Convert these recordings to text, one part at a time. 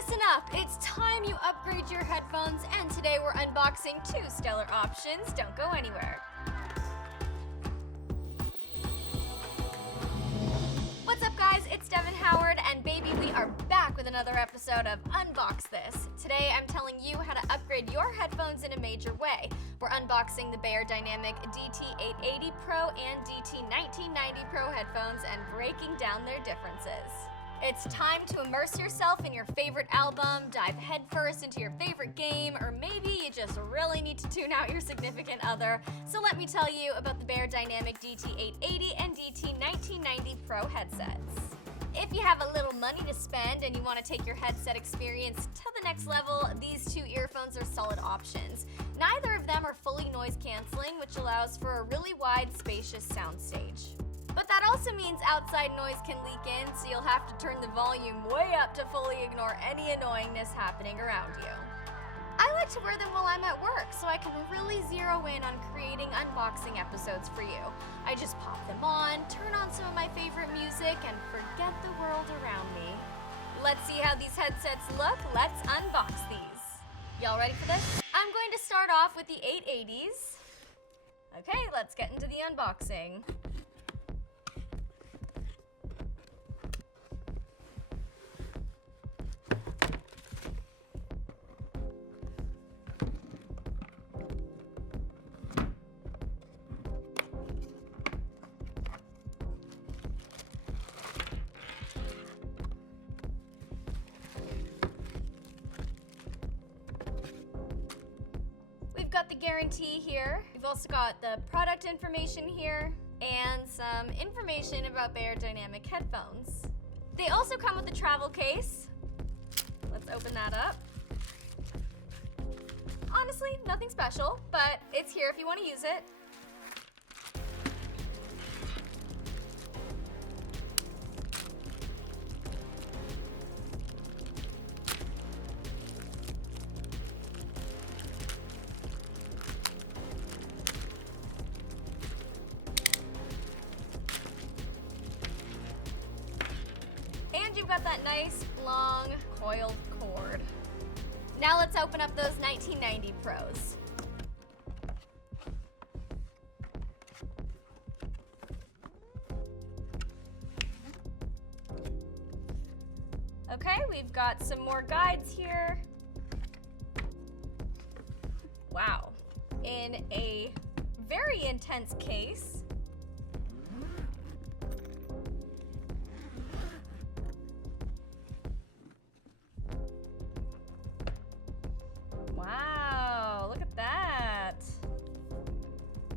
Listen up, it's time you upgrade your headphones, and today we're unboxing two stellar options. Don't go anywhere. What's up guys, it's Devin Howard, and baby, we are back with another episode of Unbox This. Today I'm telling you how to upgrade your headphones in a major way. We're unboxing the Beyerdynamic DT880 Pro and DT1990 Pro headphones and breaking down their differences. It's time to immerse yourself in your favorite album, dive headfirst into your favorite game, or maybe you just really need to tune out your significant other. So let me tell you about the Beyerdynamic DT880 and DT1990 Pro headsets. If you have a little money to spend and you want to take your headset experience to the next level, these two earphones are solid options. Neither of them are fully noise canceling, which allows for a really wide, spacious soundstage. But that also means outside noise can leak in, so you'll have to turn the volume way up to fully ignore any annoyingness happening around you. I like to wear them while I'm at work, so I can really zero in on creating unboxing episodes for you. I just pop them on, turn on some of my favorite music, and forget the world around me. Let's see how these headsets look. Let's unbox these. Y'all ready for this? I'm going to start off with the 880s. Okay, let's get into the unboxing. Got the guarantee here. We've also got the product information here and some information about Beyerdynamic headphones. They also come with a travel case. Let's open that up. Honestly, nothing special, but it's here if you want to use it. You've got that nice, long, coiled cord. Now let's open up those 1990 Pros. Okay, we've got some more guides here. Wow, in a very intense case. Wow, look at that.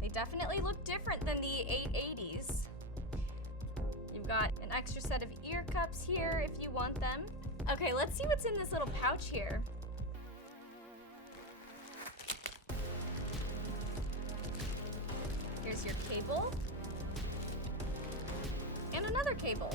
They definitely look different than the 880s. You've got an extra set of ear cups here if you want them. Okay, let's see what's in this little pouch here. Here's your cable. And another cable.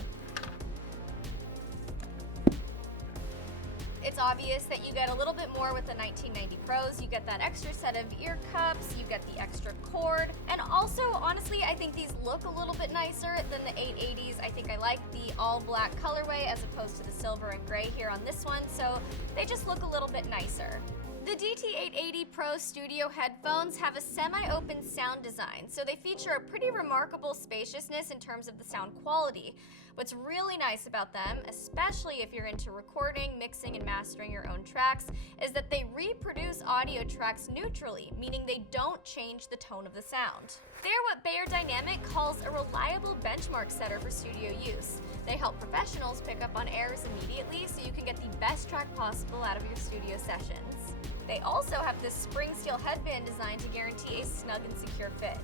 It's obvious that you get a little bit more with the 1990 Pros. You get that extra set of ear cups, you get the extra cord, and also, honestly, I think these look a little bit nicer than the 880s. I think I like the all black colorway as opposed to the silver and gray here on this one, so they just look a little bit nicer. The DT880 Pro Studio headphones have a semi-open sound design, so they feature a pretty remarkable spaciousness in terms of the sound quality. What's really nice about them, especially if you're into recording, mixing, and mastering your own tracks, is that they reproduce audio tracks neutrally, meaning they don't change the tone of the sound. They're what Beyerdynamic calls a reliable benchmark setter for studio use. They help professionals pick up on errors immediately so you can get the best track possible out of your studio sessions. They also have this spring steel headband designed to guarantee a snug and secure fit.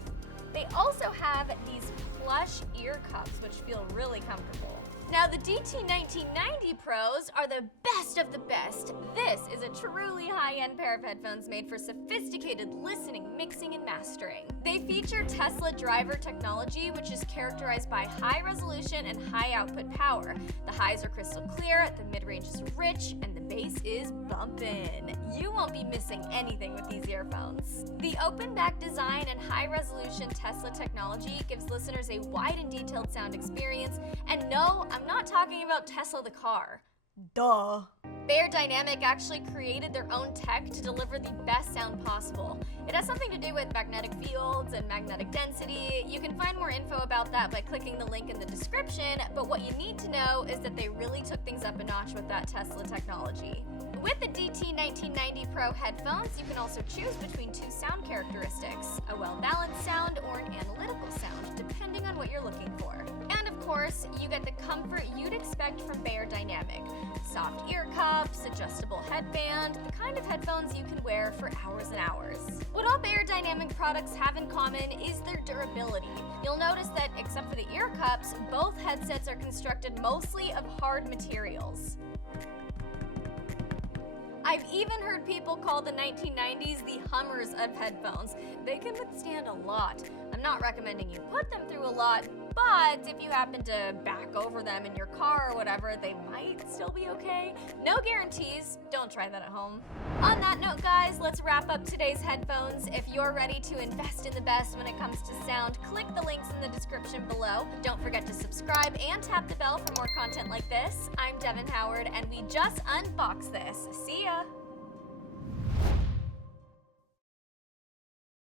They also have these plush ear cups, which feel really comfortable. Now, the DT1990 Pros are the best of the best. This is a truly high-end pair of headphones made for sophisticated listening, mixing, and mastering. They feature Tesla driver technology, which is characterized by high resolution and high output power. The highs are crystal clear, the mid-range is rich, and the bass is bumpin'. You won't be missing anything with these earphones. The open back design and high resolution Tesla technology gives listeners a wide and detailed sound experience. And no, I'm not talking about Tesla the car. Duh. Beyerdynamic actually created their own tech to deliver the best sound possible. It has something to do with magnetic fields and magnetic density. You can find more info about that by clicking the link in the description, but what you need to know is that they really took things up a notch with that Tesla technology. With the DT1990 Pro headphones, you can also choose between two sound characteristics, a well-balanced sound or an analytical sound, depending on what you're looking for. And of course, you get the comfort you'd expect from Beyerdynamic. Soft ear cups, adjustable headband, the kind of headphones you can wear for hours and hours. What all Beyerdynamic products have in common is their durability. You'll notice that, except for the ear cups, both headsets are constructed mostly of hard materials. I've even heard people call the 1990s the Hummers of headphones. They can withstand a lot. I'm not recommending you put them through a lot, but if you happen to back over them in your car or whatever, they might still be okay. No guarantees. Don't try that at home. On that note, guys, let's wrap up today's headphones. If you're ready to invest in the best when it comes to sound, click the links in the description below. Don't forget to subscribe and tap the bell for more content like this. I'm Devin Howard, and we just unboxed this. See ya!